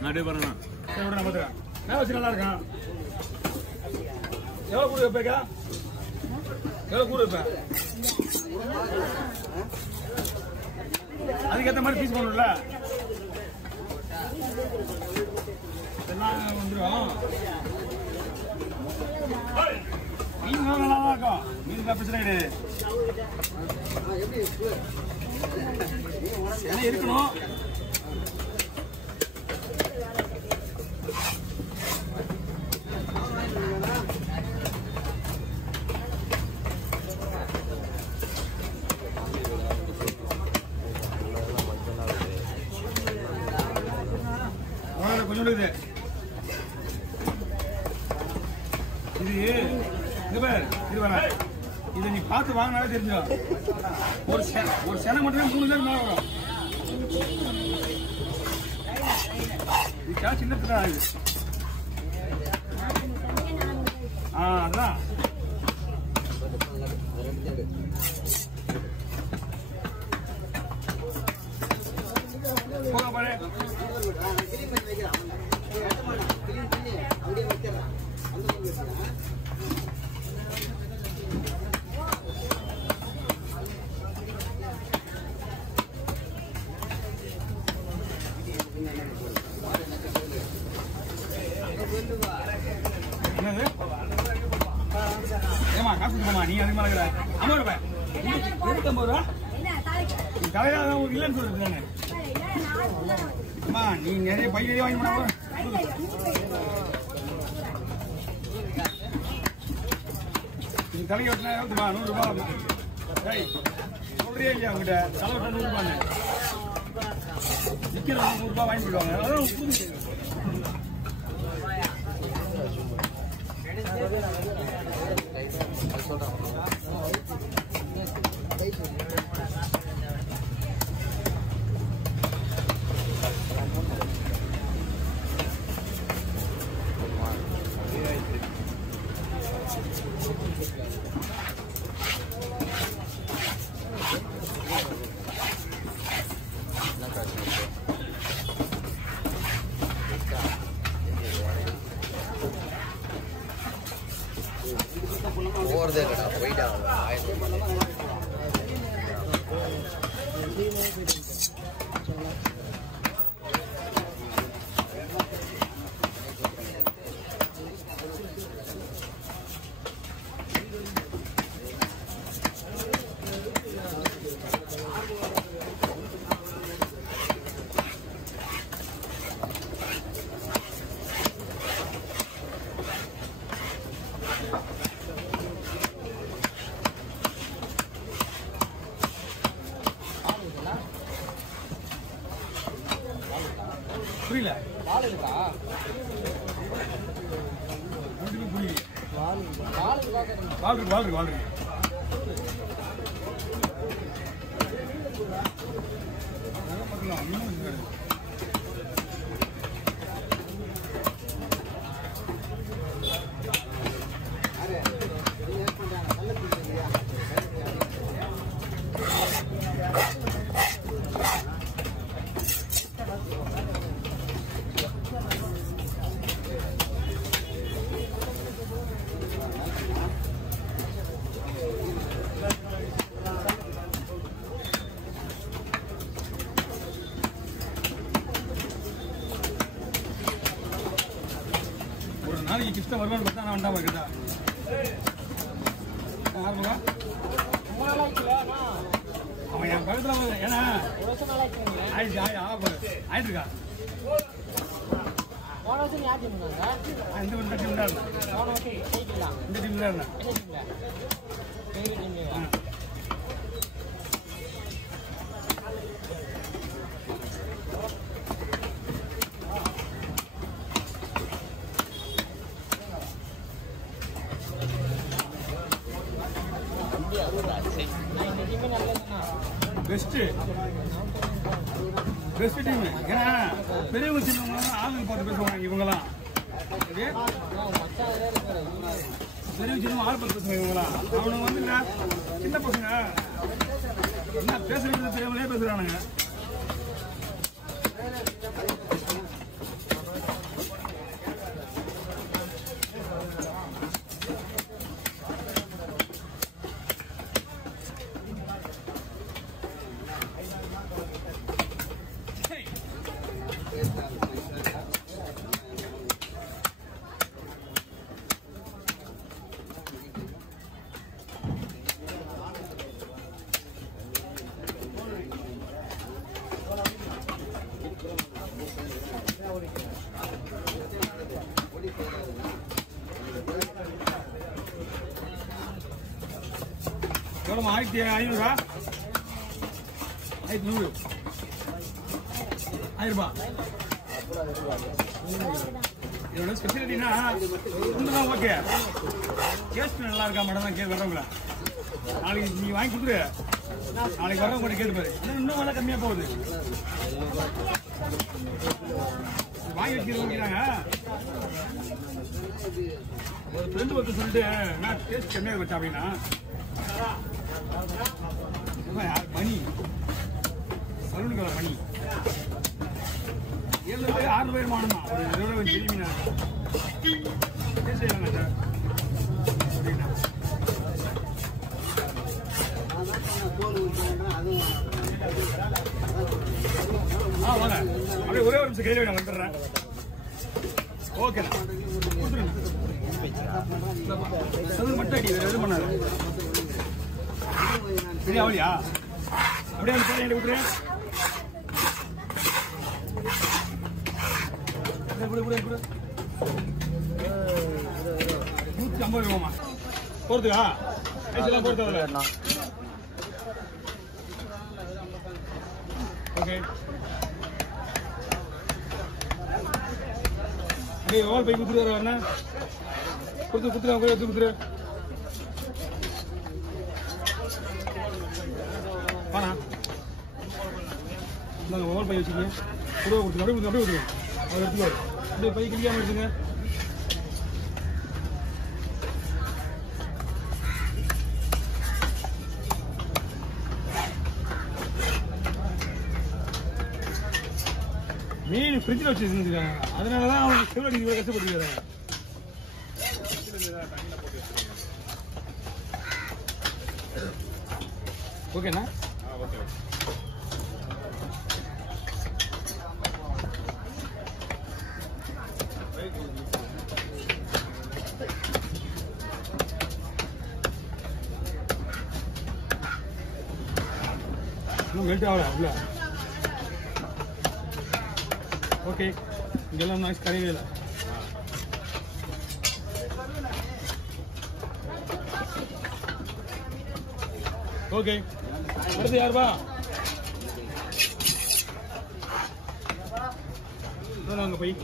நான் அப்படியே போறேண்ணா. சரி விட நான் பார்த்துக்கிறேன். நான் வச்சு நல்லா இருக்கான். எவ்வளோ கூறு வைப்பேக்கா? எவ்வளோ கூறு வைப்பேன்? அதுக்கேற்ற மாதிரி பீஸ் பண்ணணும்ல. எல்லாம் வந்துடும். மீன் நல்லா தான் இருக்கும். மீன் பிரச்சனை கிடையாது. என்ன இருக்கணும்? கொஞ்சம் இது இதை நீ பார்த்து வாங்கினாலே தெரிஞ்சிடும். ஒரு செனை மட்டுமே 3 பேர் மேலே வரும். இதுக்காக சின்னதுதான் ஆகுது. அதான் போக பாரு. என்னது ஏமா காசு கொடுமா? நீ அதிகமா இருக்கிற 50 ரூபாய் 50 ரூபா தலையாக இல்லைன்னு சொல்றது தானே. அம்மா நீ நிறைய பை நிறைய வாங்கி போனா நீ தலைக்கு வெட்டினா 100 ரூபாய் சொல்றியா இல்லையா? அவங்ககிட்ட தலை வெட்டா 100 ரூபான்னு விற்கிற 100 ரூபாய் வாங்கி போயிடுவாங்க. அதான் புரிஞ்சு போறதே இல்லடா போயிட்டாங்க. புரியல வால் இருக்கா? புரியல வால் இருக்கு. ஒரு நாளைக்கு கிட்ட வருவான்னு பார்த்தா நான் வண்டா கேட்டா ஆரம்பா அவன் என் பக்கத்துல ஏன்னா ஆயிடுச்சு ஆயிட்டு இருக்கா இந்த டீம் தான் இந்த டீம் தான் பெஸ்ட் டீம். ஏன்னா பெரியவங்க சின்னவங்க ஆளுங்க பார்த்து பேசுவாங்க. இவங்கலாம் பெரிய சின்ன ஆள் பார்த்து பேசுவாங்க. இவங்கலாம் அவனுங்க வந்து சின்ன பசங்க என்ன பேசுறது தெரியாமலே பேசுறானுங்க. எவ்வளோமா? 1500 1100 1000 இதோட ஸ்பெஷாலிட்டினா ஒன்றுதான் ஓகே. டேஸ்ட் நல்லா இருக்கா மட்டும் தான் கேட்டு வர்றவங்கள. நாளைக்கு நீ வாங்கி கொடுத்துரு, நாளைக்கு வரவங்க கூட கேட்டு பாரு. இன்னும் விலை கம்மியாக போகுது. வாங்கி வச்சுக்கிறாங்க. ஒரு ஃப்ரெண்டு ஒருத்தர் சொல்லிட்டு நான் டேஸ்ட் கம்மியாக வச்சேன் அப்படின்னா மணி சலூனுக்கு மணி 7 பேர் 6 பேர் மாடணும். ஒரு இதோட பெரிய மீனா செய்யலாங்க சார் அப்படின்னா வாங்க அப்படியே ஒரே ஒரு நிமிஷம் கையில் நான் வந்துடுறேன். ஓகேண்ணா கொடுத்துருங்க. மட்டும் அடி வேறு எதுவும் பண்ணாது. சரியா அவளியா அப்படியே அந்த பேரை விட்டுறேன். 150 ரூபாமா போறதுக்கா? ஐஸ்லாம் போறது ஓகே. அப்படியே எவ்வளோ போய் கொடுத்துரு வரண்ணா கொடுத்துரு வச்சு கொடுத்துரு வாண்ணா. நாங்கள் ஒவ்வொரு பை வச்சுக்கோங்க. கொடுவா கொடுத்துருங்க. அப்படியே கொடுத்துருங்க. அதை எடுத்துக்கோ. அப்படியே பை கிளிக்காமல் எடுத்துங்க. மீன் ஃப்ரிட்ஜில் வச்சு செஞ்சுருக்காங்க. அதனால தான் அவங்க சிவடி இவ்வளோ கஷ்டப்பட்டுருக்காங்க. ஓகேண்ணா ஓகே. இன்னும் மெல்ட் ஆகல உள்ள. ஓகே இங்கெல்லாம் நாய்ஸ் கரையவே இல்லை. ஓகே அடுத்து யாருப்பா? அங்கே போய்